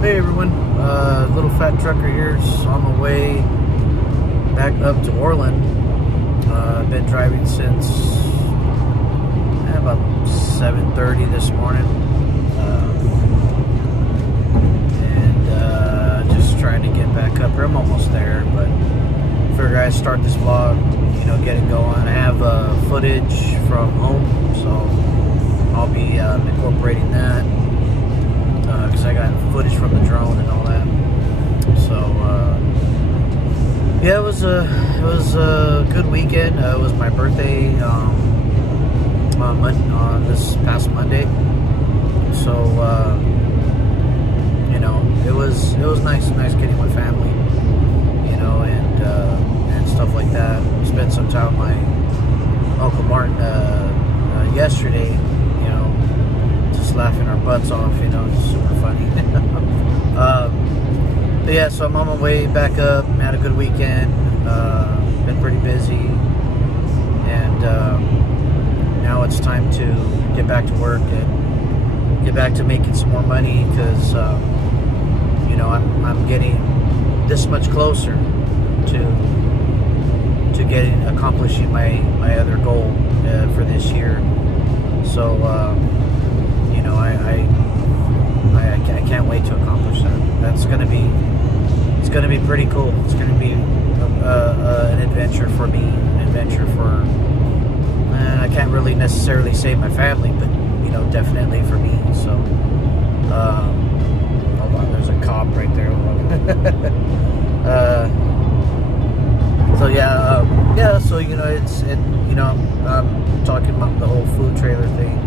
Hey everyone, Little Fat Trucker here, on the way back up to Orland. I've been driving since about 7:30 this morning, and just trying to get back up here. I'm almost there, but figure I'd start this vlog, get it going. I have footage from home, so I'll be incorporating that. Because I got footage from the drone and all that. So yeah, it was a good weekend. It was my birthday on this past Monday. So it was nice getting my family, and stuff like that. Spent some time with my Uncle Martin yesterday. Laughing our butts off, it's super funny. But yeah, so I'm on my way back up. Had a good weekend. Been pretty busy, and now it's time to get back to work and get back to making some more money, because I'm getting this much closer to accomplishing my other goal for this year. So I can't wait to accomplish that. It's gonna be pretty cool. It's gonna be an adventure for me, an adventure for. I can't really necessarily say my family, but definitely for me. So, hold on, there's a cop right there. So yeah, So I'm talking about the whole food trailer thing.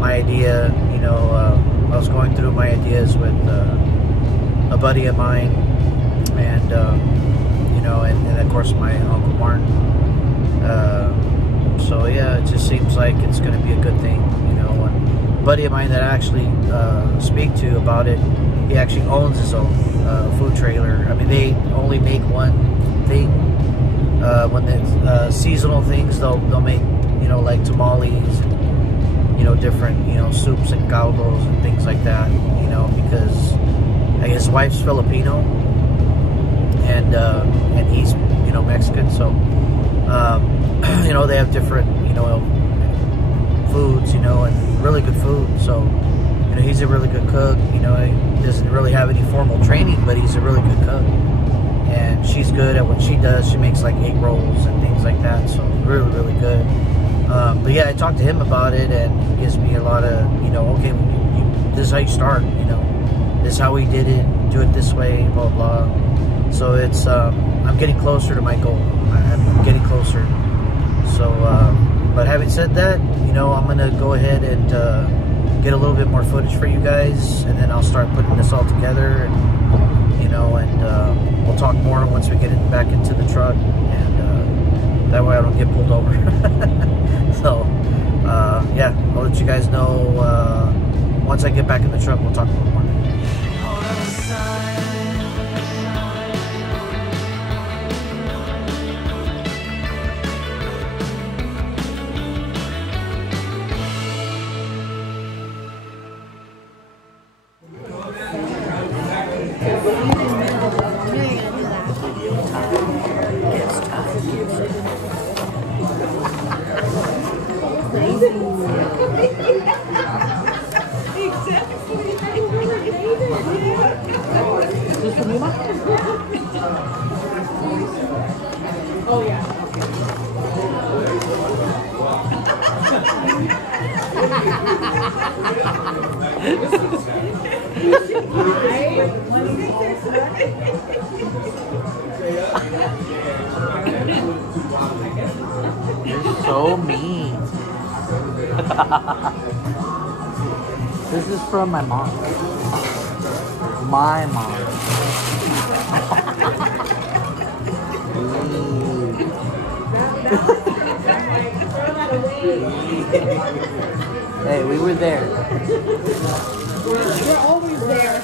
My idea, I was going through my ideas with a buddy of mine, and and of course my Uncle Martin. So yeah, it just seems like it's going to be a good thing, and a buddy of mine that I actually speak to about it, he actually owns his own food trailer. I mean, they only make one thing. When it's seasonal things, they'll make like tamales, different, soups and caldos and things like that, because his wife's Filipino, and he's, Mexican, so, they have different, foods, and really good food. So, he's a really good cook. He doesn't really have any formal training, but he's a really good cook, and she's good at what she does. She makes like egg rolls and things like that, so really, really good. But yeah, I talked to him about it, and he gives me a lot of, okay, this is how you start, this is how we did it, do it this way, blah, blah. So it's, I'm getting closer to my goal. I'm getting closer. So, but having said that, I'm going to go ahead and get a little bit more footage for you guys, and then I'll start putting this all together, and, and we'll talk more once we get it back into the truck, and that way I don't get pulled over. So, yeah, I'll let you guys know once I get back in the truck. We'll talk more. Oh yeah. You're so mean. This is from my mom. My mom. Hey, we were there. You're always there.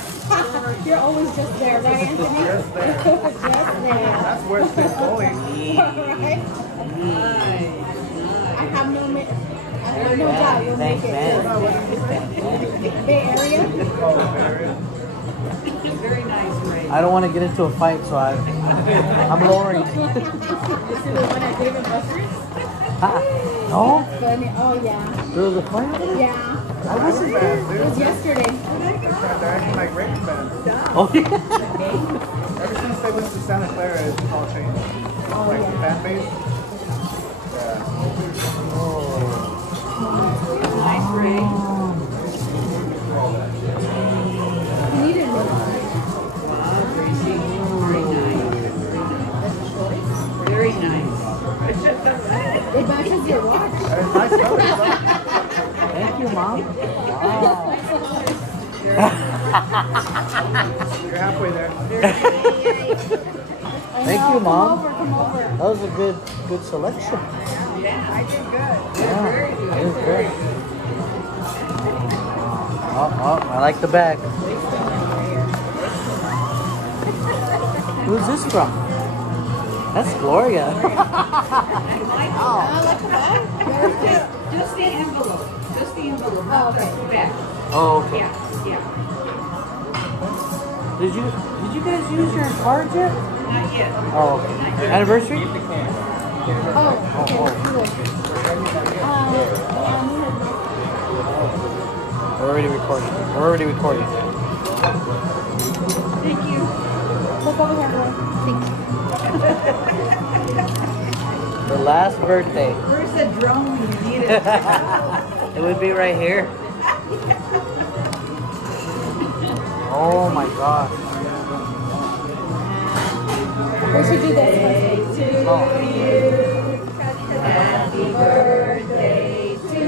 You're always just there, right, Anthony? Just there. Just there. That's where it's been going. Right? I have no doubt you'll make it. Thanks, man. Bay Area? Oh, Bay Area. Very nice, Ray. I don't want to get into a fight, so I'm lowering. You see the one at David Buster's? No? Funny. Oh, yeah. There was a fight over there? Yeah. I wasn't there. It was yesterday. They're acting like Ravens fans. Oh, yeah. Ever since they went to Santa Clara, it's all changed. Oh, Like the yeah. fan base. Yeah. Nice, Ray. You needed me. Wow, Gracie. Very nice. Very nice. It matches your watch. And it's nice colors, though. Thank you, Mom. Wow. You're halfway there. Thank you, Mom. Come over. That was a good selection. Yeah, I did good. Yeah, it was good. Oh, I like the bag. Who's this from? That's Gloria. I like the bag. Just the envelope. Just the envelope. Oh, okay. Back. Oh, okay. Yeah, yeah. Did you guys use your cards yet? Not yet. Oh, okay. Anniversary? Oh, okay. Oh. We're already recording. Thank you. Look over here, boy. Thank you. The last birthday. Where's the drone when you need it? It would be right here. Oh my gosh. We should do this one. Oh. Happy birthday to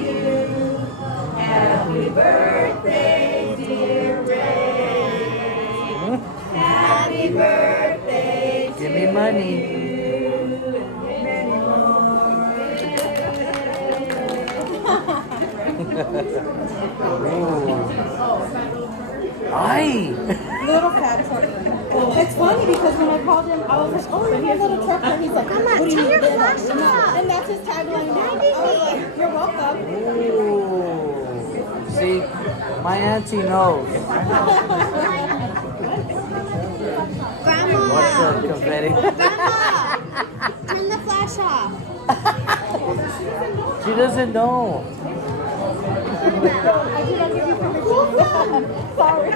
you. Happy birthday, dear Ray. Happy birthday to Give me money. you. Many Aye. Little fat trucker. It's funny because when I called him, I was like, oh, you're my little trucker. He's like, what do you mean? And that's his tagline now. I was like, you're welcome. Ooh. See, my auntie knows. Grandma, What's up, confetti? Grandma, turn the flash off. She doesn't know. I did not give you permission. Sorry.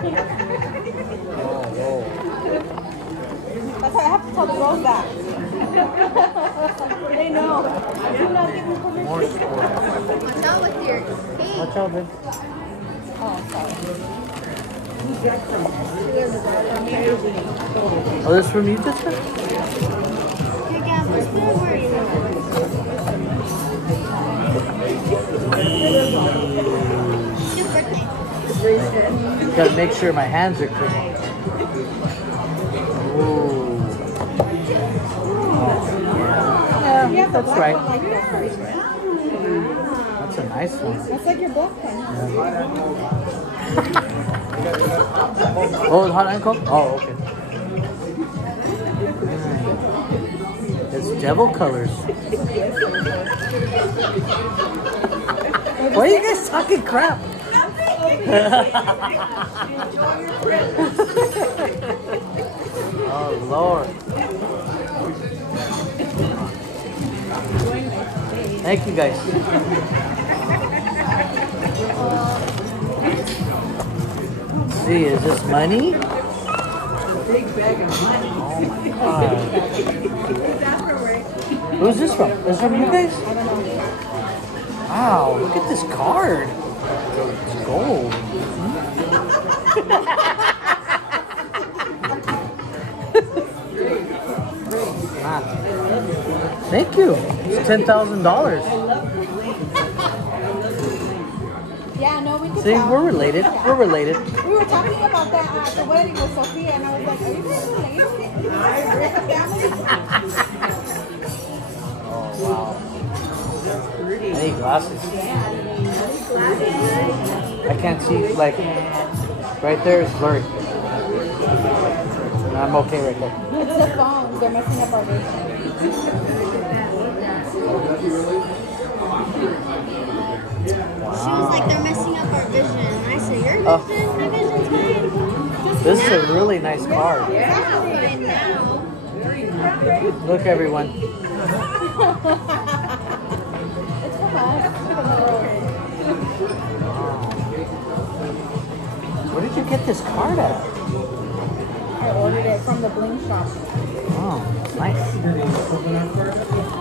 Oh, That's why I have to tell the girls that. They know. I did not give you permission. more sport. Watch out with your feet. Watch out, babe. Oh, sorry. Oh, this from you, sister? Here, Gab, what's the word you want? It's your birthday. Gotta make sure my hands are clean. Ooh. Yeah, that's right. Like that. That's a nice one. That's like your black pen. Oh, it's hot and cold? Oh, okay. It's devil colors. Why are you guys talking crap? Oh, Lord. Thank you, guys. Let's see, is this money? Big bag of money. Oh my God. Who's this from? Is this from you guys? Wow, look at this card. It's gold. Ah. Thank you. It's $10,000. Yeah, no, we can See, tell. we're related. We're related. We were talking about that at the wedding with Sophia, and I was like, are you guys related? We're a family? Oh, wow. I need glasses. I can't see, like, right there is blurry. I'm okay right there. It's the phones. They're messing up our vision. She was like, they're messing up our vision. And I said, your Oh. vision? My vision's fine. Just This is a really nice car. Right now. Look, everyone. It's from us. Where did you get this card at? I ordered it from the Bling Shop. Oh, nice. It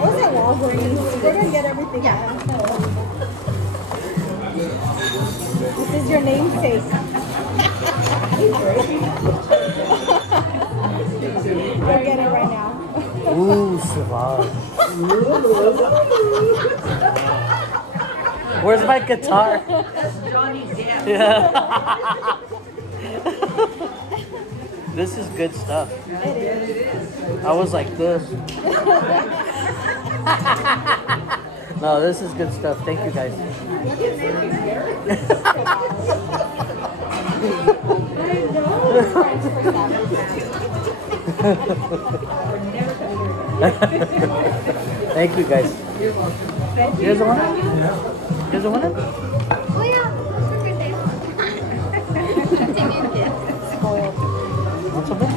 was at Walgreens. We're gonna get everything out. This is your namesake. Go get it right now. Ooh, Savage. Where's my guitar? Johnny Depp. Yeah. This is good stuff. I was like this. No, this is good stuff. Thank you, guys. Thank you, guys. You guys want it? You guys want it? Oh yeah. Want something?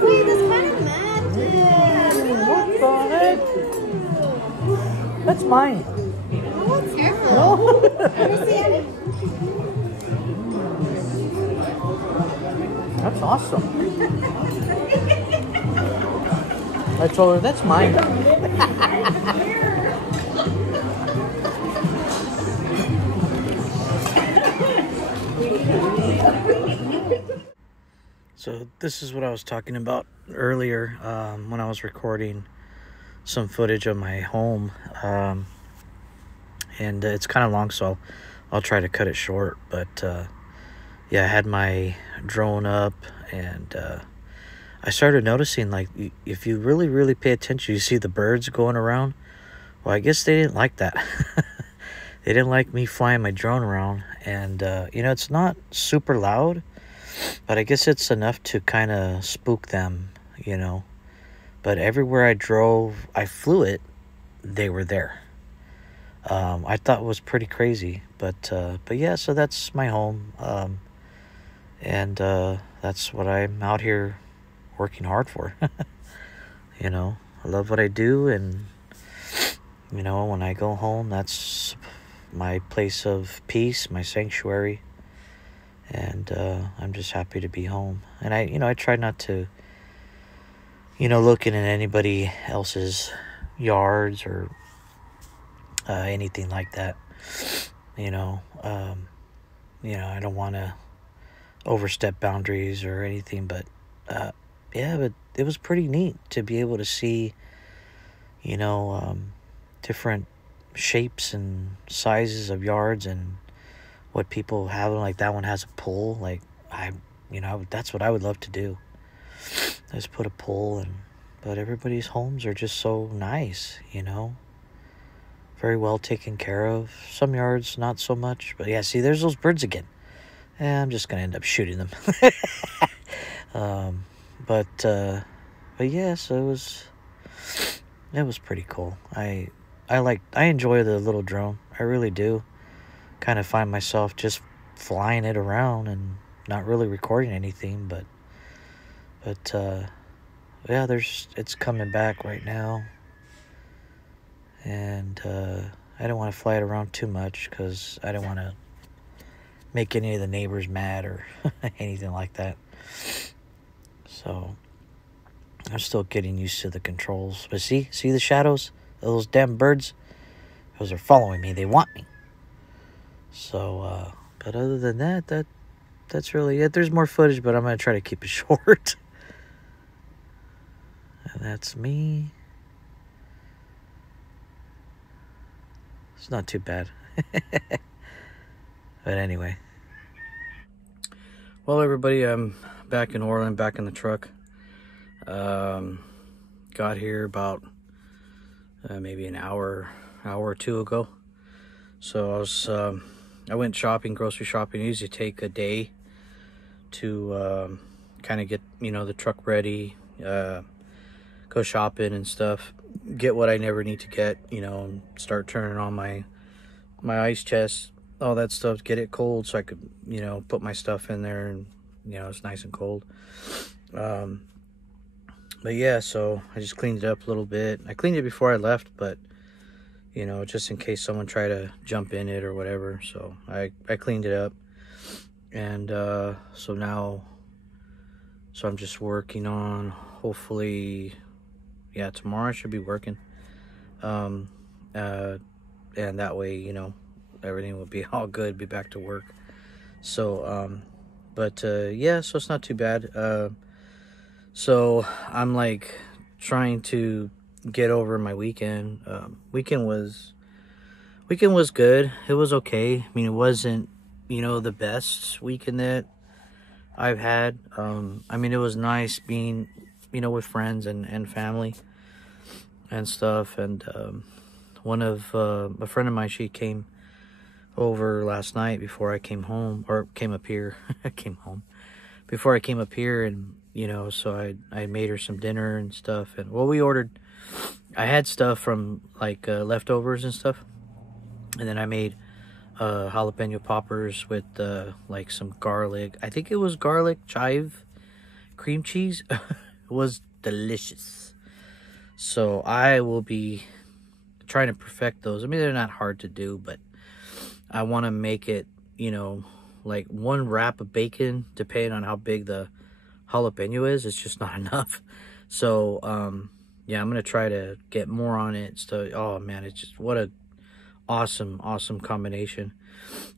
Wait, that's kind of magic. What the heck? That's mine. Careful. No. That's awesome. I told her that's mine. So this is what I was talking about earlier when I was recording some footage of my home. And it's kind of long, so I'll try to cut it short. But yeah, I had my drone up, and I started noticing, like, if you really pay attention, you see the birds going around. Well, I guess they didn't like that. They didn't like me flying my drone around. And you know, it's not super loud, but I guess it's enough to kind of spook them, you know. But everywhere I drove, I flew it, they were there. I thought it was pretty crazy, but yeah, so that's my home, and that's what I'm out here working hard for. You know, I love what I do, and you know, when I go home, that's my place of peace, my sanctuary, and I'm just happy to be home. And I try not to, looking at anybody else's yards or anything like that. I don't want to overstep boundaries or anything, but yeah, but it was pretty neat to be able to see, different shapes and sizes of yards and what people have. Like that one has a pole. Like that's what I would love to do. Just put a pole but everybody's homes are just so nice, very well taken care of. Some yards, not so much, but yeah, see, there's those birds again. I'm just going to end up shooting them. But yeah, so it was pretty cool. I enjoy the little drone. I really do. Kind of find myself just flying it around and not really recording anything, but yeah, it's coming back right now. And I don't want to fly it around too much because I don't want to make any of the neighbors mad or anything like that. So I'm still getting used to the controls. But see the shadows? Those damn birds? Those are following me. They want me. So, but other than that's really it. There's more footage, but I'm going to try to keep it short. And that's me. It's not too bad. But anyway. Well, everybody, I'm back in Orland, back in the truck. Got here about maybe an hour or two ago. So I went shopping, grocery shopping. I usually take a day to kind of get, the truck ready, go shopping and stuff, get what I never need to get, and start turning on my my ice chest, all that stuff, get it cold so I could, you know, put my stuff in there and, you know, it's nice and cold. But yeah, so I just cleaned it up a little bit. I cleaned it before I left, but, you know, just in case someone tried to jump in it or whatever. So I cleaned it up. And so now, so I'm just working on, hopefully, yeah, tomorrow I should be working. And that way, you know, everything will be all good, be back to work. So, yeah, so it's not too bad. So I'm like trying to get over my weekend. Weekend was good. It was okay. I mean, it wasn't, you know, the best weekend that I've had. I mean, it was nice being, you know, with friends and family and stuff. And a friend of mine, she came over last night before I came home, or came up here. I came home before I came up here, and you know, so I made her some dinner and stuff. And well, we ordered, I had stuff from like leftovers and stuff, and then I made jalapeno poppers with like some garlic. I think it was garlic chive cream cheese. It was delicious. So I will be trying to perfect those. I mean, they're not hard to do, but I want to make it, you know, like one wrap of bacon, depending on how big the jalapeno is. It's just not enough. So yeah, I'm gonna try to get more on it. So, oh man, it's just what a awesome combination.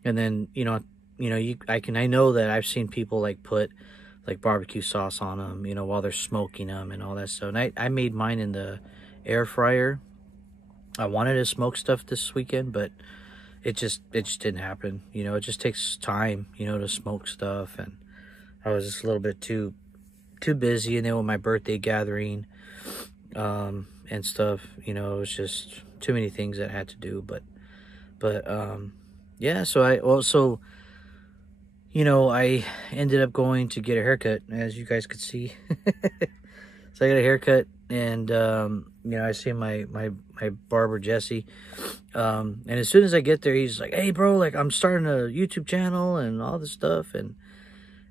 And then you know I know that I've seen people like put like barbecue sauce on them, you know, while they're smoking them and all that stuff. And I made mine in the air fryer. I wanted to smoke stuff this weekend, but it just didn't happen. You know, it just takes time, you know, to smoke stuff, and I was just a little bit too busy. And then with my birthday gathering and stuff, you know, it was just too many things that I had to do. But yeah, so I you know, I ended up going to get a haircut, as you guys could see. So I got a haircut, and you know, I see my barber Jesse, and as soon as I get there, he's like, "Hey bro, like I'm starting a YouTube channel and all this stuff," and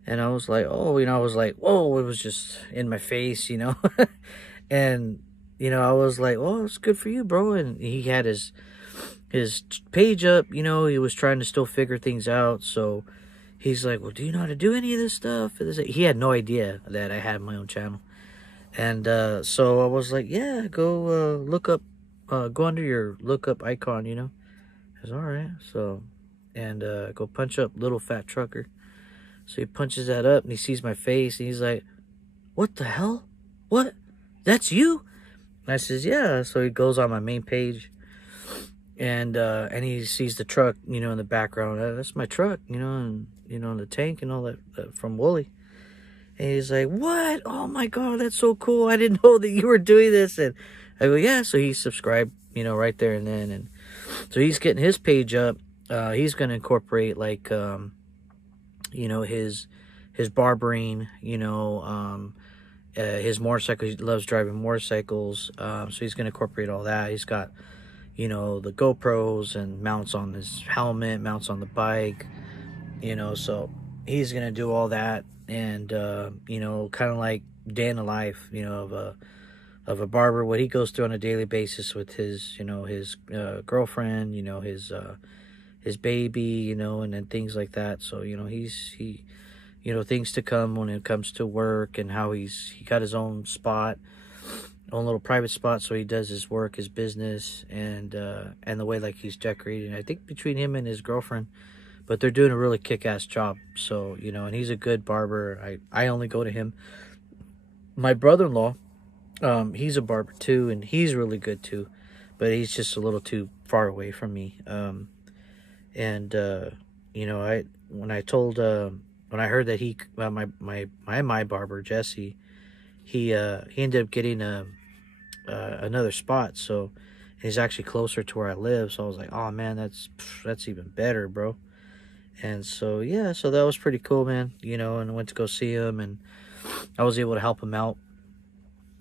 I was like, oh, you know, I was like, whoa, it was just in my face, you know. And you know, I was like, oh, it's good for you, bro. And he had his page up, you know, he was trying to still figure things out. So he's like, well, do you know how to do any of this stuff? He had no idea that I had my own channel. And so I was like, yeah, go look up, go under your lookup icon, you know. I was all right. So, and go punch up Little Fat Trucker. So he punches that up, and he sees my face, and he's like, what the hell? What? That's you? And I says, yeah. So he goes on my main page, and he sees the truck, you know, in the background. That's my truck, you know, and, you know, the tank and all that from Wooly. And he's like, what? Oh my God, that's so cool. I didn't know that you were doing this. And I go, yeah. So he subscribed, you know, right there and then. And so he's getting his page up. He's going to incorporate like, you know, his barbering, you know, his motorcycle. He loves driving motorcycles. So he's going to incorporate all that. He's got, you know, the GoPros and mounts on his helmet, mounts on the bike, you know, so he's going to do all that. And, you know, kind of like day in the life, you know, of a barber, what he goes through on a daily basis with his, you know, his girlfriend, you know, his baby, you know, and then things like that. So, you know, he, you know, things to come when it comes to work, and how he got his own spot, own little private spot. So he does his work, his business, and the way like he's decorating, I think between him and his girlfriend, but they're doing a really kick-ass job. So, you know, and he's a good barber. I only go to him. My brother-in-law, he's a barber too, and he's really good too, but he's just a little too far away from me. You know, when I heard that my barber Jesse, he ended up getting another spot, so he's actually closer to where I live. So I was like, oh man, that's even better, bro. And so yeah, so that was pretty cool, man. You know, and I went to go see him, and I was able to help him out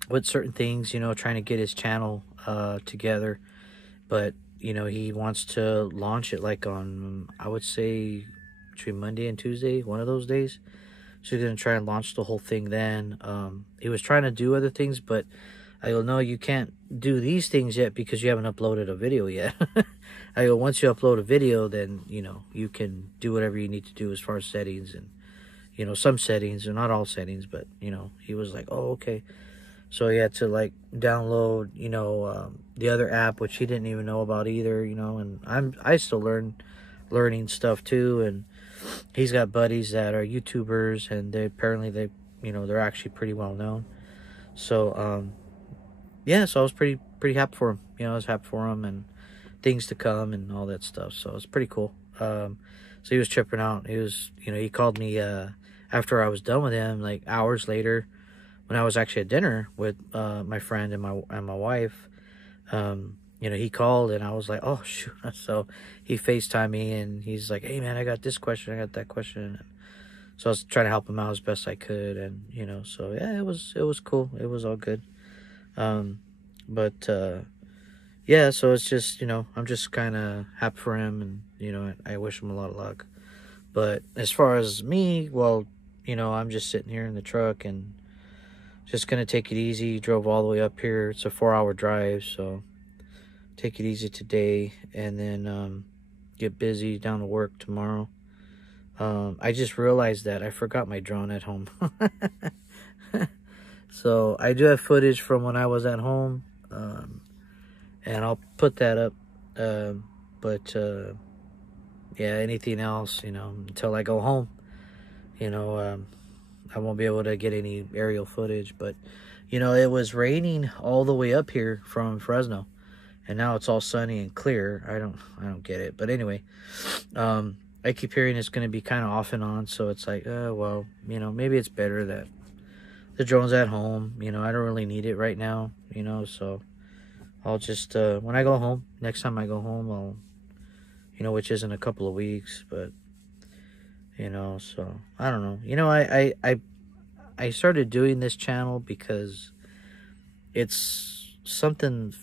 with certain things, you know, trying to get his channel together. But you know, he wants to launch it like on, I would say, between Monday and Tuesday, one of those days. So he's going to try and launch the whole thing then. He was trying to do other things, but I go, no, you can't do these things yet because you haven't uploaded a video yet. I go, once you upload a video, then, you know, you can do whatever you need to do as far as settings and, you know, some settings, or not all settings, but, you know, he was like, oh, okay. So he had to, like, download, you know, the other app, which he didn't even know about either, you know, and I still learning stuff too, and he's got buddies that are YouTubers, and they you know, they're actually pretty well known. So, yeah, so I was pretty happy for him. You know, I was happy for him and things to come and all that stuff. So it's pretty cool. So he was tripping out. He was, you know, he called me after I was done with him, like hours later, when I was actually at dinner with my friend and my wife. You know, he called and I was like, oh shoot. So he FaceTimed me and he's like, hey man, I got this question, I got that question. So I was trying to help him out as best I could, and you know, so yeah, it was cool. It was all good. Yeah, so it's just, you know, I'm just kind of happy for him, and you know, I wish him a lot of luck. But as far as me, well, you know, I'm just sitting here in the truck and just gonna take it easy. Drove all the way up here. It's a 4-hour drive, so take it easy today, and then get busy down to work tomorrow. I just realized that I forgot my drone at home. So I do have footage from when I was at home, and I'll put that up. Yeah, anything else, you know, until I go home, you know, I won't be able to get any aerial footage. But, you know, it was raining all the way up here from Fresno, and now it's all sunny and clear. I don't get it. But anyway, I keep hearing it's going to be kind of off and on, so it's like, well, you know, maybe it's better that the drone's at home. You know, I don't really need it right now, you know, so I'll just, when I go home, next time I go home, I'll, you know, which isn't a couple of weeks, but, you know, so, I don't know. You know, I started doing this channel because it's something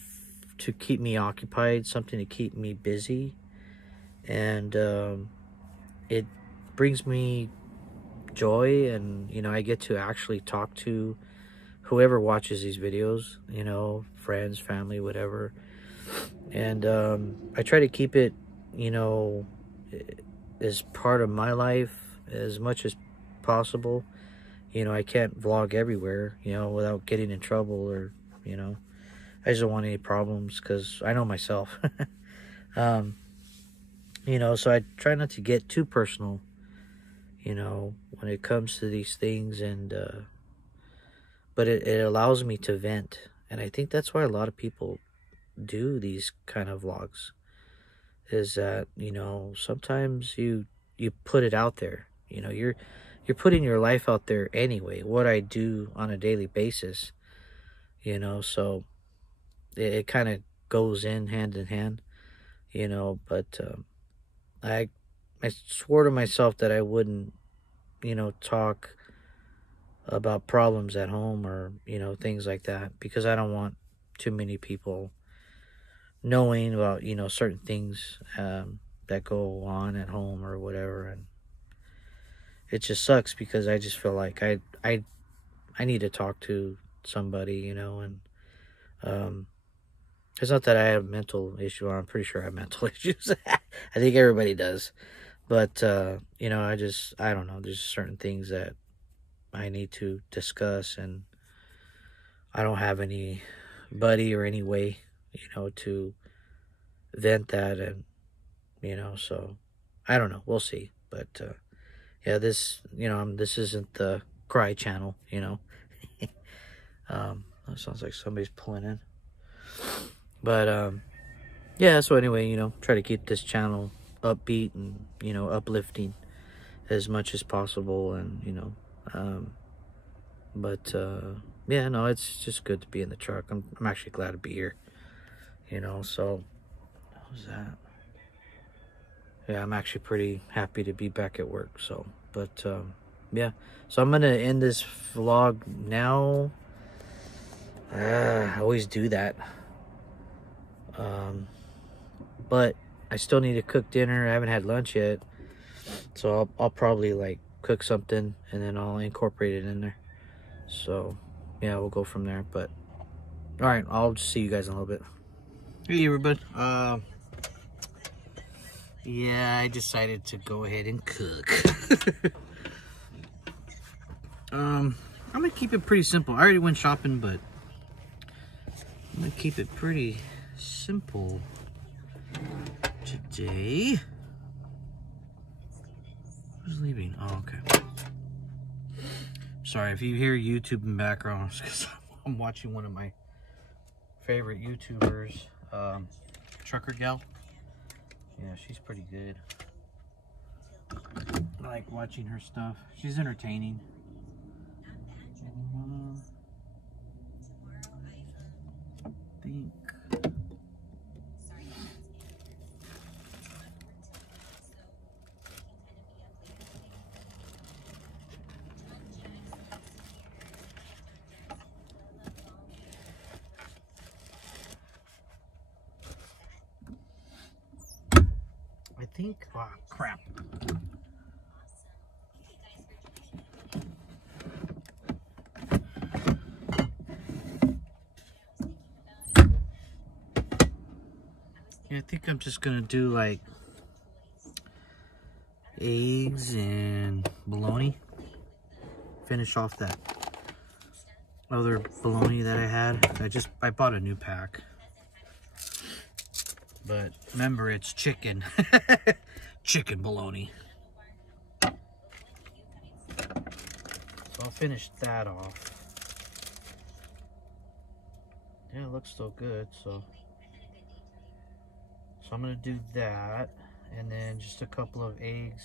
to keep me occupied, something to keep me busy, and it brings me joy, and you know, I get to actually talk to whoever watches these videos, you know, friends, family, whatever. And I try to keep it, you know, as part of my life as much as possible. You know, I can't vlog everywhere, you know, without getting in trouble, or, you know, I just don't want any problems, because I know myself. You know, so I try not to get too personal, you know, when it comes to these things, and but it allows me to vent, and I think that's why a lot of people do these kind of vlogs, is that, you know, sometimes you put it out there, you know, you're putting your life out there anyway, what I do on a daily basis, you know, so it kind of goes hand in hand, you know. But I swore to myself that I wouldn't, you know, talk about problems at home, or, you know, things like that, because I don't want too many people knowing about, you know, certain things that go on at home or whatever. And it just sucks, because I just feel like I need to talk to somebody, you know. And it's not that I have a mental issue. I'm pretty sure I have mental issues. I think everybody does. But, you know, I don't know. There's certain things that I need to discuss, and I don't have anybody or any way, you know, to vent that. And, you know, so I don't know. We'll see. But, yeah, this, you know, this isn't the cry channel, you know. That sounds like somebody's pulling in. But, yeah, so anyway, you know, try to keep this channel upbeat and, you know, uplifting as much as possible. And, you know, yeah, no, it's just good to be in the truck. I'm actually glad to be here, you know. So what was that? Yeah, I'm actually pretty happy to be back at work. So, but yeah, so I'm gonna end this vlog now. I always do that. But I still need to cook dinner. I haven't had lunch yet. So I'll probably like cook something and then I'll incorporate it in there. So yeah, we'll go from there. But all right, I'll just see you guys in a little bit. Hey everybody. Yeah, I decided to go ahead and cook. I'm gonna keep it pretty simple. I already went shopping, but I'm gonna keep it pretty simple today. Who's leaving? Oh, okay. Sorry if you hear YouTube in the background, because I'm watching one of my favorite YouTubers, Trucker Gal. Yeah, she's pretty good. I like watching her stuff. She's entertaining. I think. Oh, crap. Yeah, I think I'm just gonna do like eggs and bologna. Finish off that other bologna that I had. I bought a new pack. But remember, it's chicken. Chicken bologna. So I'll finish that off. Yeah, it looks still good, so I'm gonna do that, and then just a couple of eggs,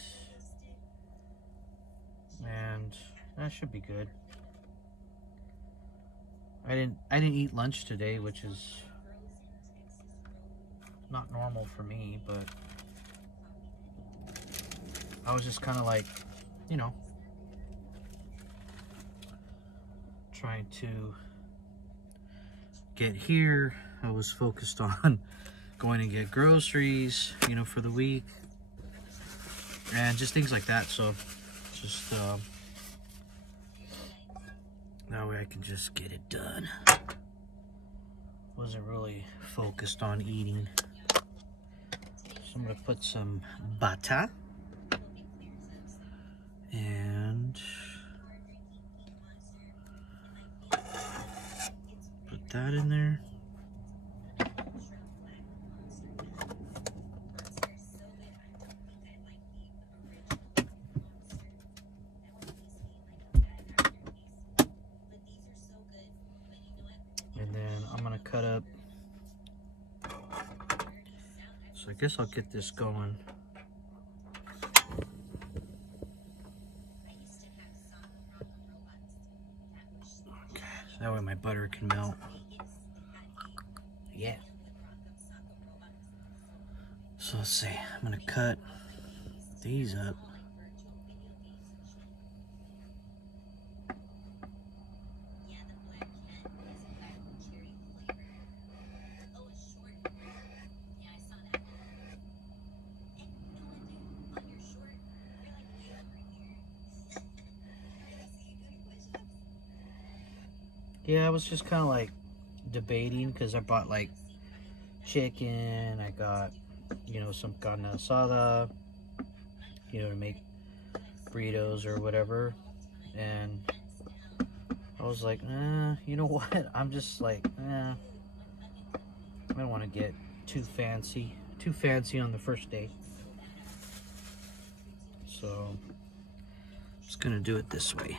and that should be good. I didn't eat lunch today, which is not normal for me, but I was just kind of like, you know, trying to get here. I was focused on going and get groceries, you know, for the week and just things like that. So just that way I can just get it done. Wasn't really focused on eating. So I'm gonna put some butter and put that in there. And then I'm gonna cut up. So I guess I'll get this going. Okay, so that way my butter can melt. Yeah. So let's see, I'm gonna cut these up. Yeah, I was just kind of like debating because I bought like chicken, I got, you know, some carne asada, you know, to make burritos or whatever, and I was like, you know what, I'm just like, I don't want to get too fancy on the first day, so I'm just gonna do it this way.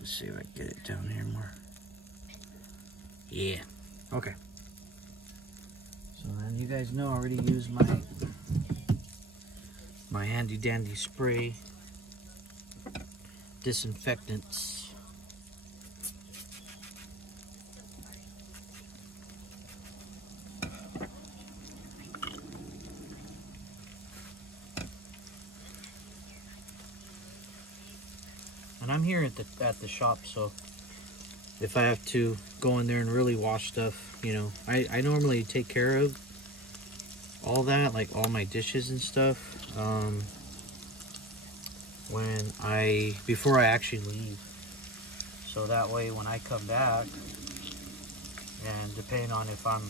Let's see if I can get it down here more. Yeah. Okay. So then you guys know I already used my handy dandy spray disinfectants. here at the shop, so if I have to go in there and really wash stuff, you know, I normally take care of all that, like all my dishes and stuff, before I actually leave. So that way when I come back, and depending on if I'm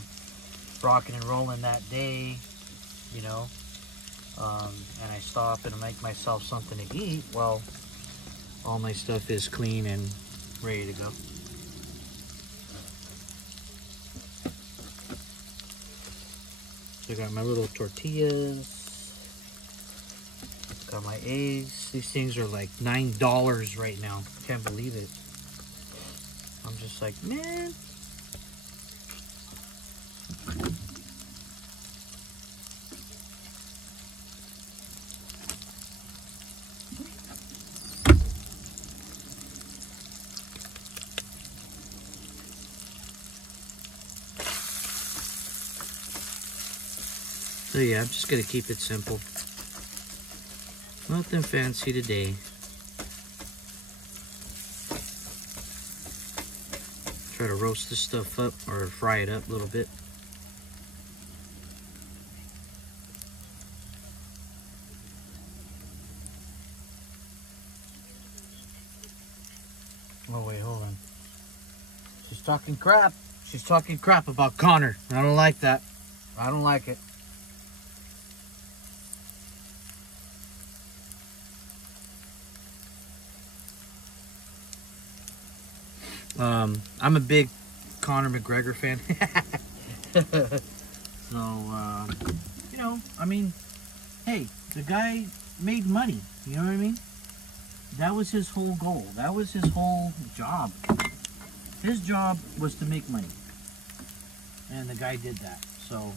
rocking and rolling that day, you know, and I stop and make myself something to eat, well, all my stuff is clean and ready to go. So I got my little tortillas, got my eggs. These things are like $9 right now. Can't believe it. I'm just like, man. So yeah, I'm just gonna keep it simple. Nothing fancy today. Try to roast this stuff up or fry it up a little bit. Oh wait, hold on. She's talking crap. She's talking crap about Connor. I don't like that. I don't like it. I'm a big Conor McGregor fan. So, you know, I mean, hey, the guy made money. You know what I mean? That was his whole goal. That was his whole job. His job was to make money. And the guy did that. So,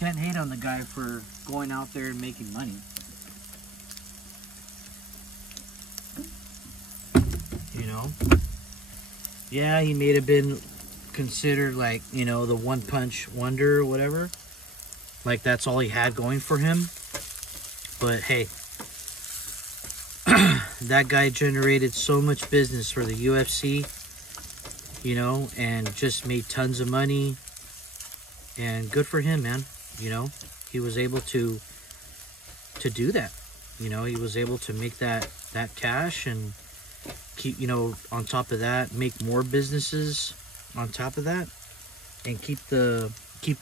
can't hate on the guy for going out there and making money. You know? Yeah, he may have been considered like, you know, the one punch wonder or whatever. Like that's all he had going for him. But hey, that guy generated so much business for the UFC, you know, and just made tons of money. And good for him, man. You know, he was able to do that. You know, he was able to make that cash and keep, you know, on top of that, make more businesses on top of that, and keep the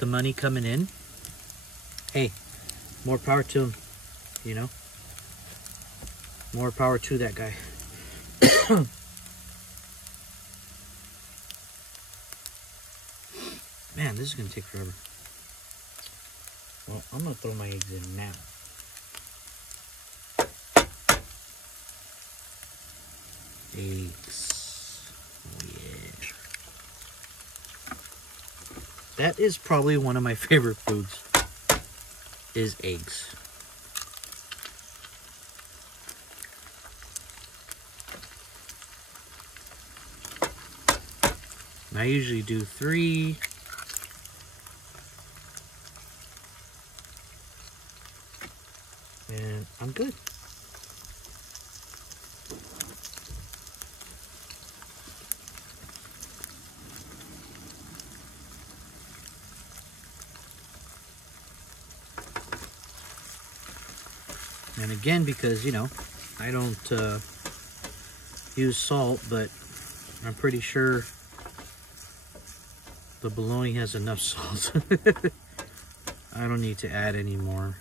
money coming in. Hey, more power to him, you know. More power to that guy. Man, this is gonna take forever. Well, I'm gonna throw my eggs in now. Eggs. Oh, yeah. That is probably one of my favorite foods, is eggs. And I usually do 3. And I'm good. And again, because, you know, I don't use salt, but I'm pretty sure the bologna has enough salt. I don't need to add any more.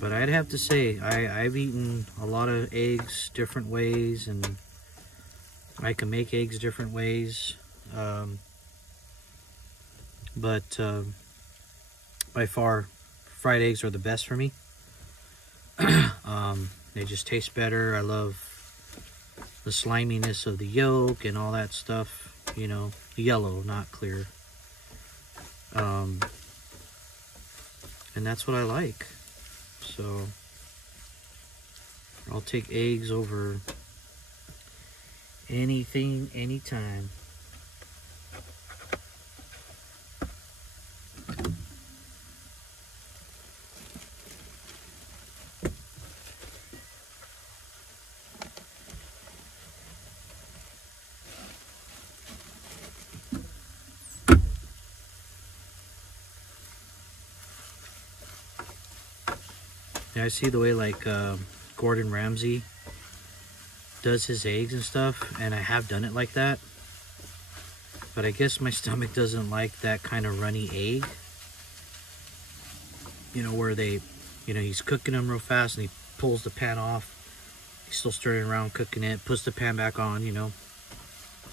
But I'd have to say, I've eaten a lot of eggs different ways, and I can make eggs different ways. But by far, fried eggs are the best for me. They just taste better. I love the sliminess of the yolk and all that stuff. You know, yellow, not clear. And that's what I like. So I'll take eggs over anything, anytime. Yeah, I see the way like Gordon Ramsay does his eggs and stuff, and I have done it like that. But I guess my stomach doesn't like that kind of runny egg. You know, where they, you know, he's cooking them real fast and he pulls the pan off. He's still stirring around, cooking it, puts the pan back on, you know.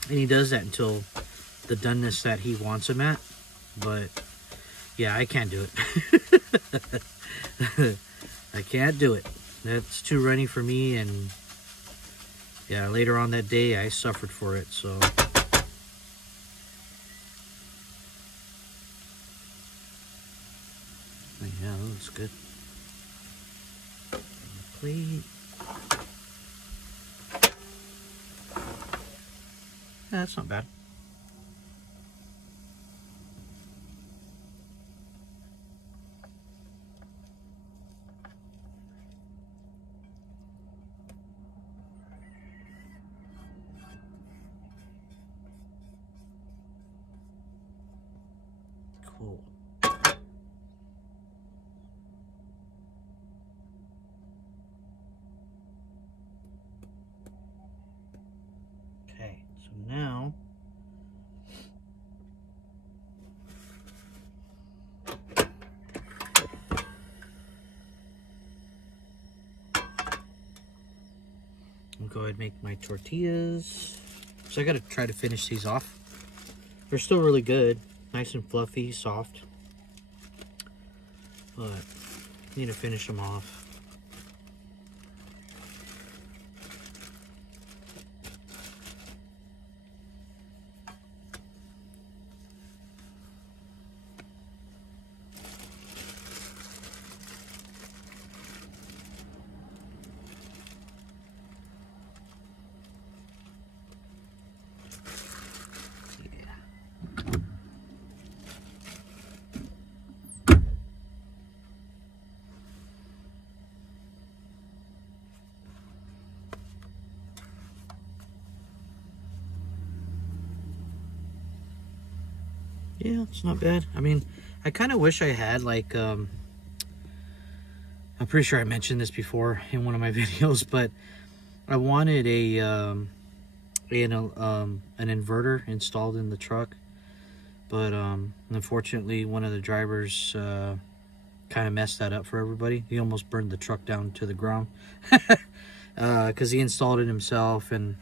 And he does that until the doneness that he wants him at. But yeah, I can't do it. I can't do it. That's too runny for me. And yeah, later on that day, I suffered for it, so. Yeah, that looks good. Plate. Yeah, that's not bad. Cool. Okay, so now I'll go ahead and make my tortillas. So I gotta try to finish these off. They're still really good, nice and fluffy, soft, but need to finish them off. Yeah, it's not bad. I mean, I kind of wish I had like, I'm pretty sure I mentioned this before in one of my videos, but I wanted an inverter installed in the truck. But unfortunately, one of the drivers kind of messed that up for everybody. He almost burned the truck down to the ground because he installed it himself, and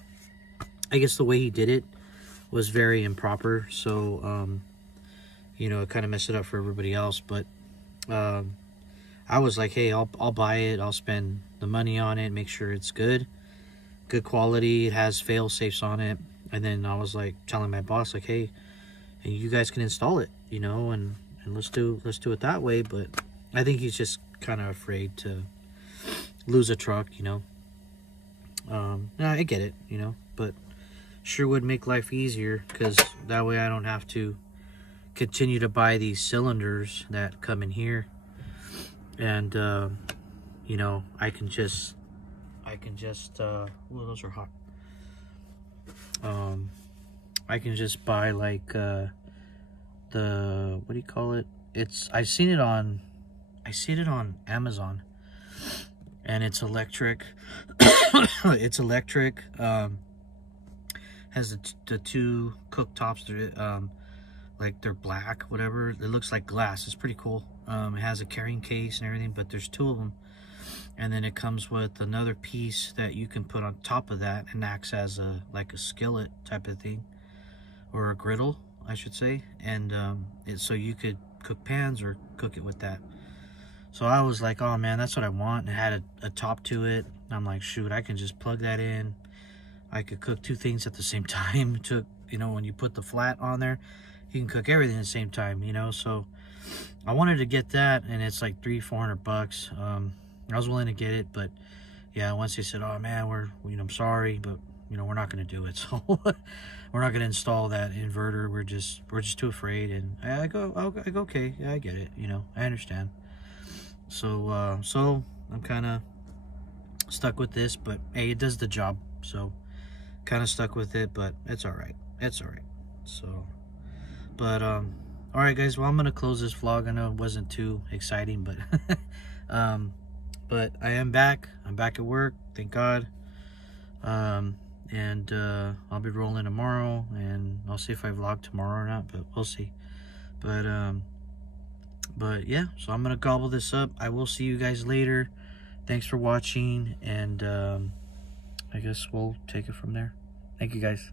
I guess the way he did it was very improper. So you know, it kind of messed it up for everybody else. But I was like, hey, I'll buy it. I'll spend the money on it, make sure it's good quality. It has fail safes on it. And then I was like telling my boss, like, hey, you guys can install it, you know, and let's do it that way. But I think he's just kind of afraid to lose a truck, you know. I get it, you know, but sure would make life easier, because that way I don't have to continue to buy these cylinders that come in here. And you know, I can just oh, those are hot. I can just buy like the, what do you call it? I see it on Amazon, and it's electric. It's electric. Has the two cooktops. Like they're black, whatever. It looks like glass. It's pretty cool. It has a carrying case and everything, but there's two of them. And then it comes with another piece that you can put on top of that and acts as like a skillet type of thing, or a griddle, I should say. And so you could cook pans or cook it with that. So I was like, oh man, that's what I want. And it had a top to it. I'm like, shoot, I can just plug that in. I could cook two things at the same time. You know, when you put the flat on there, you can cook everything at the same time, you know. So I wanted to get that, and it's like $300-400 bucks. I was willing to get it, but yeah, once they said, oh man, I'm sorry, but you know, we're not going to do it. So we're not going to install that inverter. We're just too afraid. And I go, okay, yeah, I get it. You know, I understand. So so I'm kind of stuck with this, but hey, it does the job. So kind of stuck with it, but it's all right. It's all right. So, but all right, guys. Well, I'm gonna close this vlog. I know it wasn't too exciting, but But I am back. I'm back at work, thank God. And I'll be rolling tomorrow, and I'll see if I vlog tomorrow or not, but we'll see. But yeah, so I'm gonna gobble this up. I will see you guys later. Thanks for watching, and I guess we'll take it from there. Thank you guys.